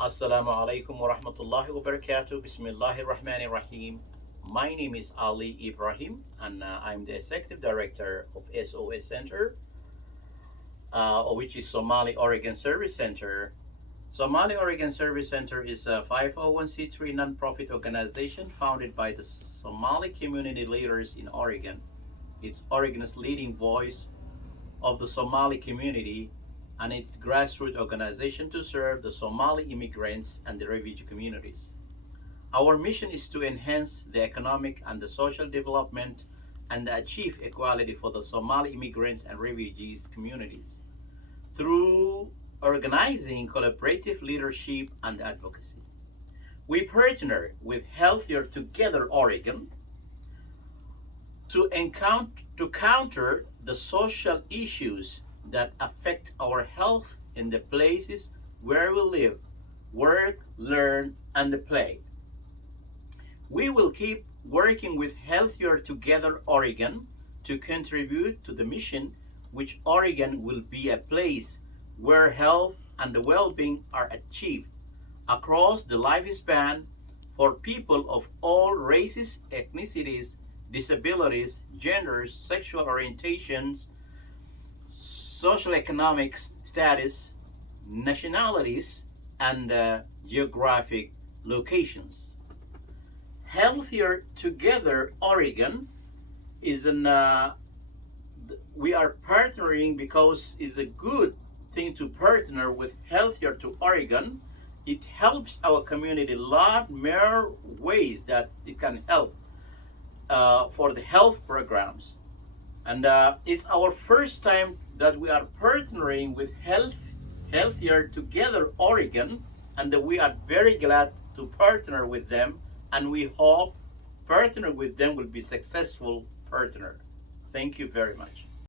Assalamu alaikum wa rahmatullahi wa barakatuh. Bismillahir Rahmanir Rahim. My name is Ali Ibrahim, and I'm the Executive Director of SOS-CENTER, which is Somali Oregon Service Center. Somali Oregon Service Center is a 501c3 nonprofit organization founded by the Somali community leaders in Oregon. It's Oregon's leading voice of the Somali community and its grassroots organization to serve the Somali immigrants and the refugee communities. Our mission is to enhance the economic and the social development and achieve equality for the Somali immigrants and refugees communities through organizing collaborative leadership and advocacy. We partner with Healthier Together Oregon to counter the social issues that affect our health in the places where we live, work, learn, and play. We will keep working with Healthier Together Oregon to contribute to the mission, which Oregon will be a place where health and well-being are achieved across the lifespan for people of all races, ethnicities, disabilities, genders, sexual orientations, social economic status, nationalities, and geographic locations. Healthier Together Oregon is we are partnering because it's a good thing to partner with Healthier to Oregon. It helps our community a lot more ways that it can help for the health programs. And it's our first time that we are partnering with Healthier Together Oregon, and we are very glad to partner with them, and we hope partner with them will be successful partner. Thank you very much.